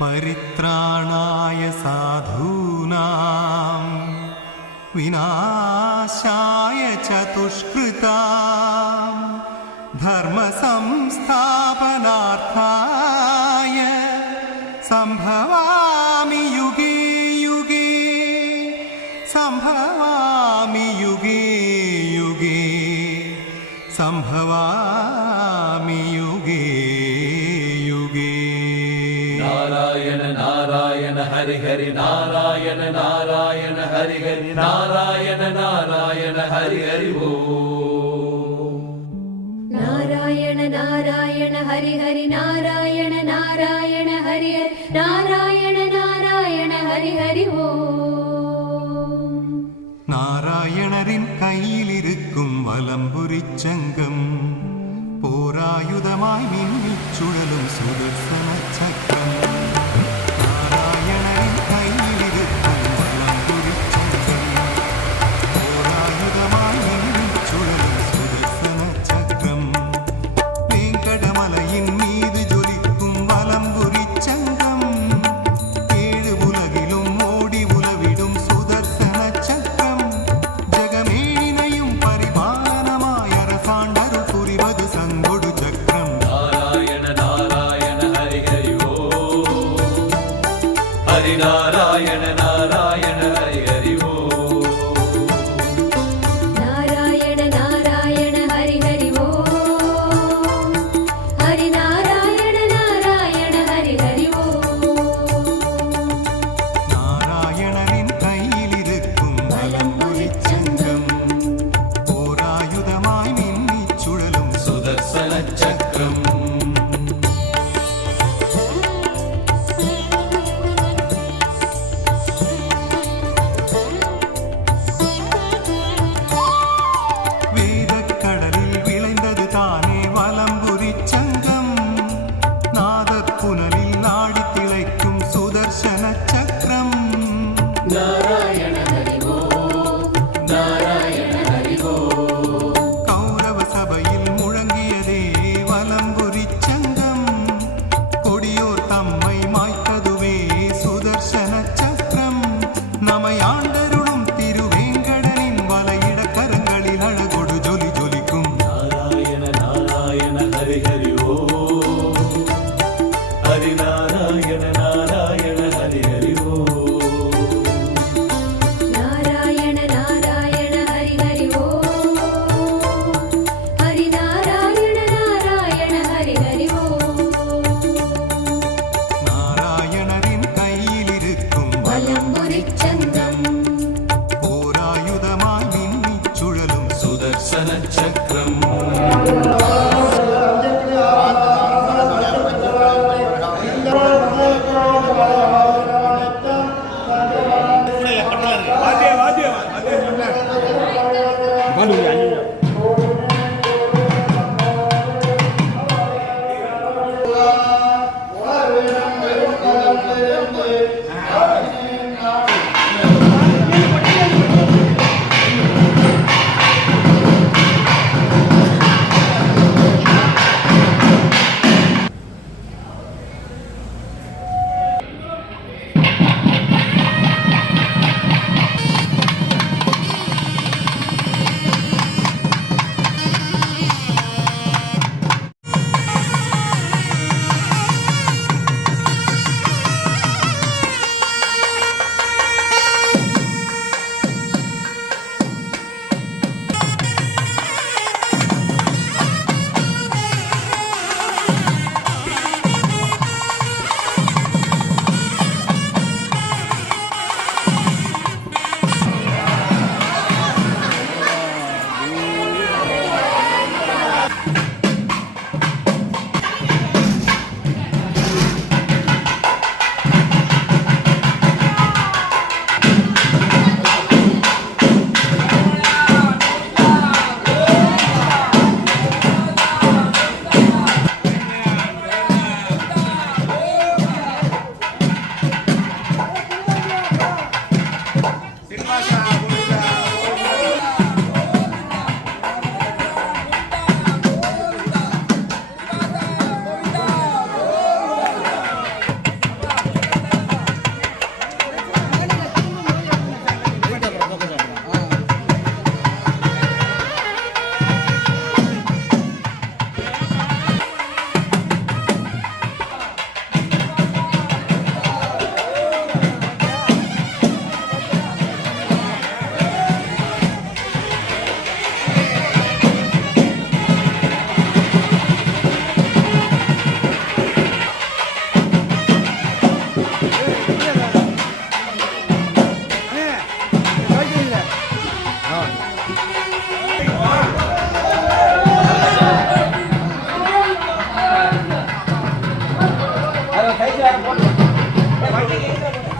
परित्राणाय साधूनां विनाशाय च दुष्कृतां धर्मसंस्थापनार्थाय सम्भवामि युगे युगे सम्भवामि युगे युगे सम्भवामि युगे युगे। नारायण नारायण हरि हरि नारायण नारायण हरि हरि नारायण नारायण हरि हरि ओ। नारायण नारायण हरि हरि नारायण नारायण हरि हरि नारायण नारायण हरि हरि ओ। നാരായണരിൻ കയ്യിലിരിക്കും വലംപുരിച്ചങ്കം പോരായുധമായി മിന്നിച്ചുഴലും സുദർശന ചക്രം. നാരായണരിൻ കയ്യിലിരിക്കും വലംപുരിച്ചങ്കം പോരായുധമായി മിന്നിച്ചുഴലും സുദർശന ചക്രം. വെങ്കടമലയിൻ மீது ஜொலிக்கும் வலம்புரிச்சங்கம் ஏழு உலகிலும் ஓடி உலவிடும் சுதர்சன சக்கரம். ஜெகமேனினையும் பரிபாலனமாய் அரசாண்டரு புரிவது சங்கொடு சக்கரம். नारायण नारायण हरि हरि ओ हरि नारायण नारायण हरि हरि ओ। नारायण नारायण हरि हरि ओ हरि नारायण नारायण हरि हरि ओ। நாராயணரின் கையிலிருக்கும் வலம்புரிச்சங்கம் போராயுதமாய் மின்னிச் சுழலும் सुदर्शन चक्रम வேதக்கடலில் விளைந்தது தானே வலம்புரிச்சங்கம். நாதப்புனலில் நாடி திளைக்கும் சுதர்சன சக்கரம். नारायण हरि ओ नारायण हरि ओ। கௌரவ சபையில் முழங்கியதே வலம்புரிச்சங்கம். கொடியோர் தம்மை மாய்த்ததுவே சுதர்சன சக்கரம். நம்மை ஆண்டருளும் திருவேங்கடனின் வலையிட கரங்களில் அழகொடு ஜொலி ஜொலிக்கும். नारायण नारायण हरि हरि ओ हरि नारायण नारायण हरि हरि ओ। नारायण नारायण हरि हरि ओ हरि नारायण नारायण हरि हरि ओ। நாராயணரின் கையிலிருக்கும் வலம்புரிச்சங்கம் போராயுதமாய் மின்னிச் சுழலும் सुदर्शन चक्रम Thank you. வண்டிக்கு